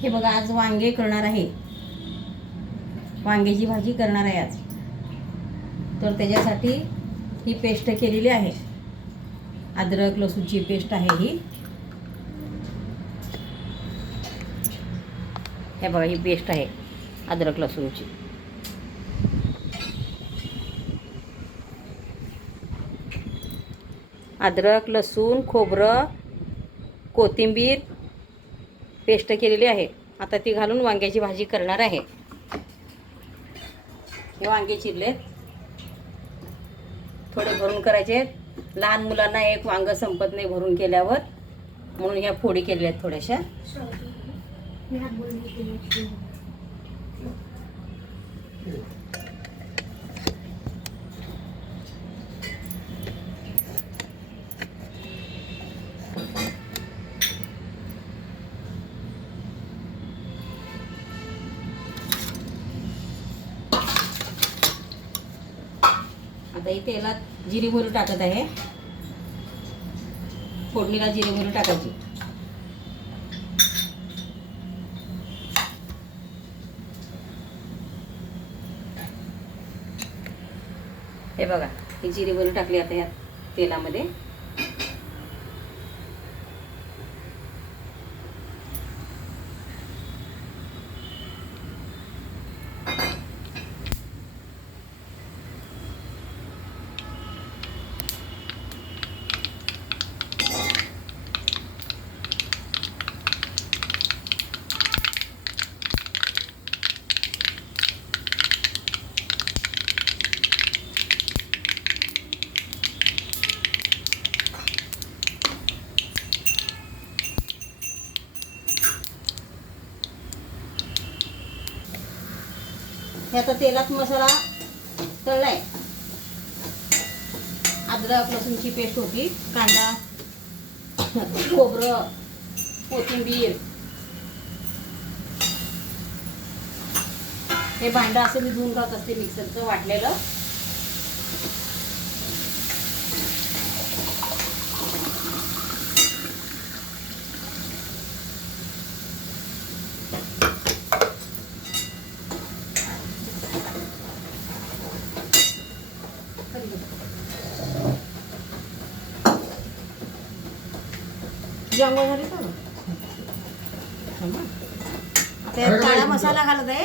हे बघा, आज वांगे करणार आहे, वांग्याची भाजी करणार आहे आज. तर त्याच्यासाठी ही पेस्ट केलेली आहे, अद्रक लसूणची पेस्ट आहे ही. हे बघा, ही पेस्ट आहे अद्रक लसूणची. अद्रक लसूण खोबरं कोथिंबीर पेस्ट केलेली आहे. आता ती घालून वांग्याची भाजी करणार आहे. हे वांगे चिरलेत, थोडे भरून करायचे. लहान मुलांना एक वांग संपत नाही भरून केल्यावर, म्हणून ह्या फोडी केलेल्या आहेत थोड्याशा. आता ही तेलात जिरी मोहरी टाकत आहे. फोडणीला जिरी मोहरी टाकायची. हे बघा, ही जिरी मोहरी टाकली आता या तेलामध्ये. हे आता तेलात मसाला तळलाय. अद्रक लसूणची पेस्ट होती, कांदा खोबरं कोथिंबीर. हे भांडं असं मी धुवून राहत असते मिक्सरचं वाटलेलं. जंग झाली का? आता काळा मसाला घालत आहे.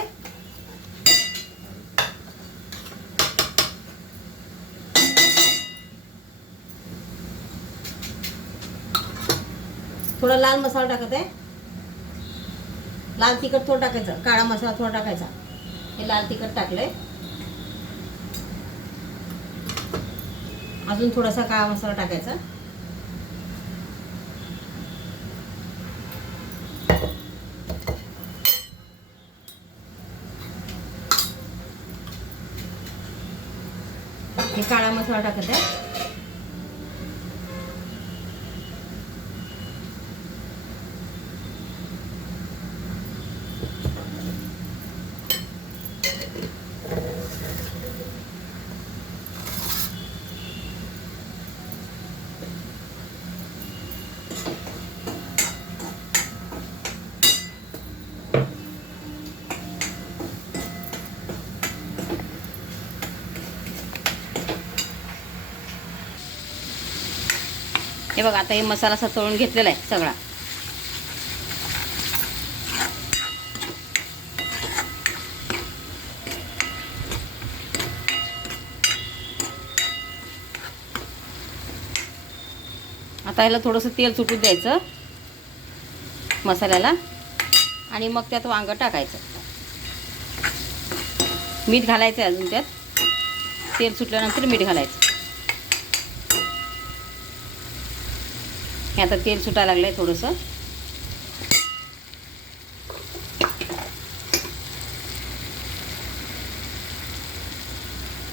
थोडा लाल मसाला टाकत आहे. लाल तिखट थोडं टाकायचं, काळा मसाला थोडा टाकायचा. हे लाल तिखट टाकलंय. अजून थोडासा काळा मसाला टाकायचा. हे काळा मसाला टाकत आहे. हे बघा, आता हे मसाला असा तळून घेतलेला आहे सगळा. आता ह्याला थोडंसं तेल सुटून द्यायचं मसाल्याला, आणि मग त्यात वांगं टाकायचं. मीठ घालायचं आहे अजून त्यात. तेल सुटल्यानंतर मीठ घालायचं. हे आता तेल सुटायला लागलंय थोडंसं.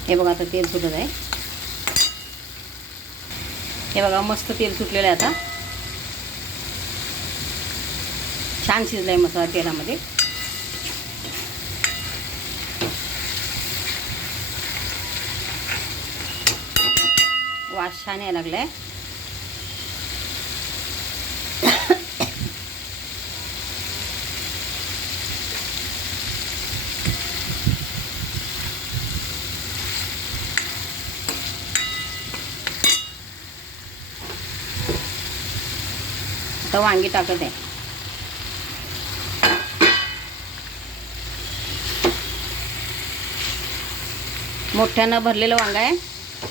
हे बघा, आता तेल सुटत आहे. हे बघा, मस्त तेल सुटलेलं आहे. आता छान शिजलाय मसाला तेलामध्ये. वास छान यायला लागलाय. आता वांगी टाकत आहे. मोठ्यानं भरलेलं वांगं आहे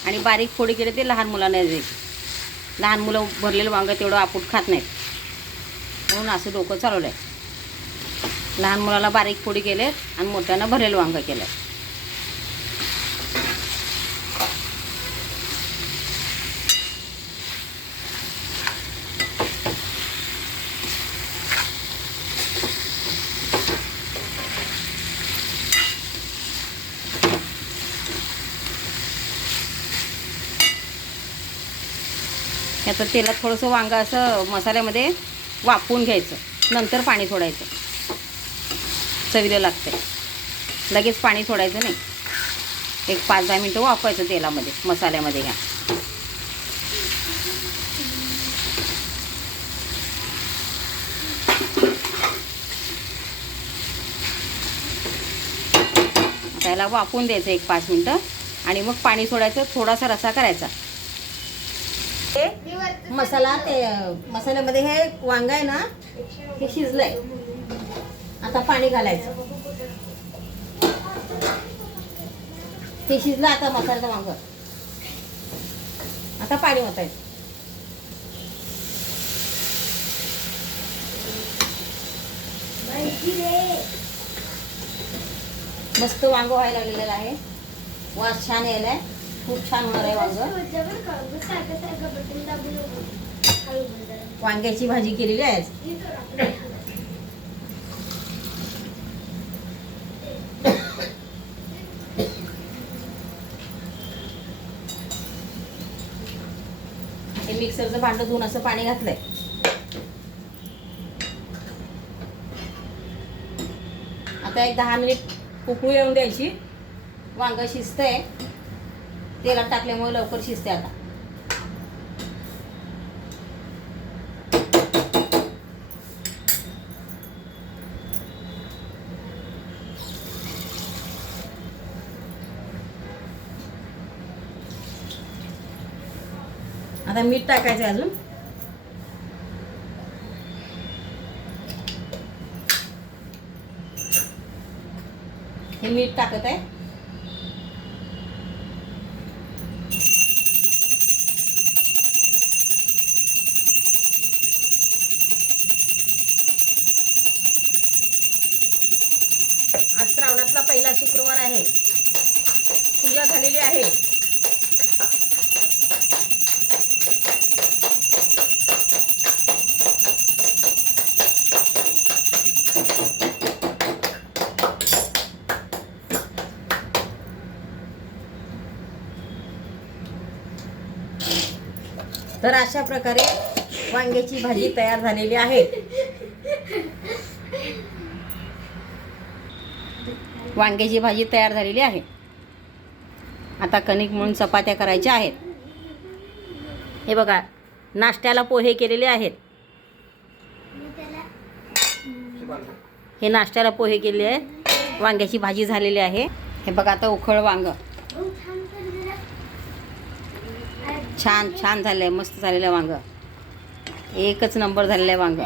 आणि बारीक फोडी केले ते लहान मुलांना द्यायचे. लहान मुलं भरलेलं वांगं तेवढं आपूट खात नाहीत, म्हणून असं डोकं चालवलं आहे. लहान मुलाला बारीक फोडी केले आणि मोठ्यानं भरलेलं वांगं केलं. आता तेलात थोडंसं वांगं असं मसाल्यामध्ये वाफवून घ्यायचं, नंतर पाणी सोडायचं. चवीला लागते. लगेच पाणी सोडायचं नाही, एक 5-10 मिनटं वाफवायचं तेलामध्ये मसाल्यामध्ये. घ्या त्याला वाफवून द्यायचं 1-5 मिनटं आणि मग पाणी सोडायचं. थोडासा रस्सा करायचा. मसाला ते मसाल्यामध्ये हे वांग आहे ना, हे शिजलंय. आता पाणी घालायचं. हे शिजलं आता मसाल्याचं वांग. आता पाणी ओतायचं. मस्त वांग व्हायला लागलेलं आहे. वास छान यायलाय. खूप छान होणार आहे वांग. वांग्याची भाजी केलेली आहे. हे मिक्सरचं भांडं धुवून असं पाणी घातलंय. आता एक 10 मिनिट उकळू येऊन द्यायची. वांग शिजतंय, तेलात टाकल्यामुळे लवकर शिजते. आता आता मीठ टाकायचं अजून. हे मीठ टाकत आहे. आज श्रावणातला पहिला शुक्रवार आहे. पूजा झालेली आहे. तर अशा प्रकारे वांग्याची भाजी तयार झालेली आहे. वांग्याची भाजी तयार झालेली आहे. आता कणिक म्हणून चपात्या करायच्या आहेत. हे बघा, नाश्त्याला पोहे केलेले आहेत. हे नाश्त्याला पोहे केलेले आहेत. वांग्याची भाजी झालेली आहे. हे बघा, आता उखळ वांग छान छान झालंय. मस्त झालेलं वांग. एकच नंबर झालेलं आहे वांग.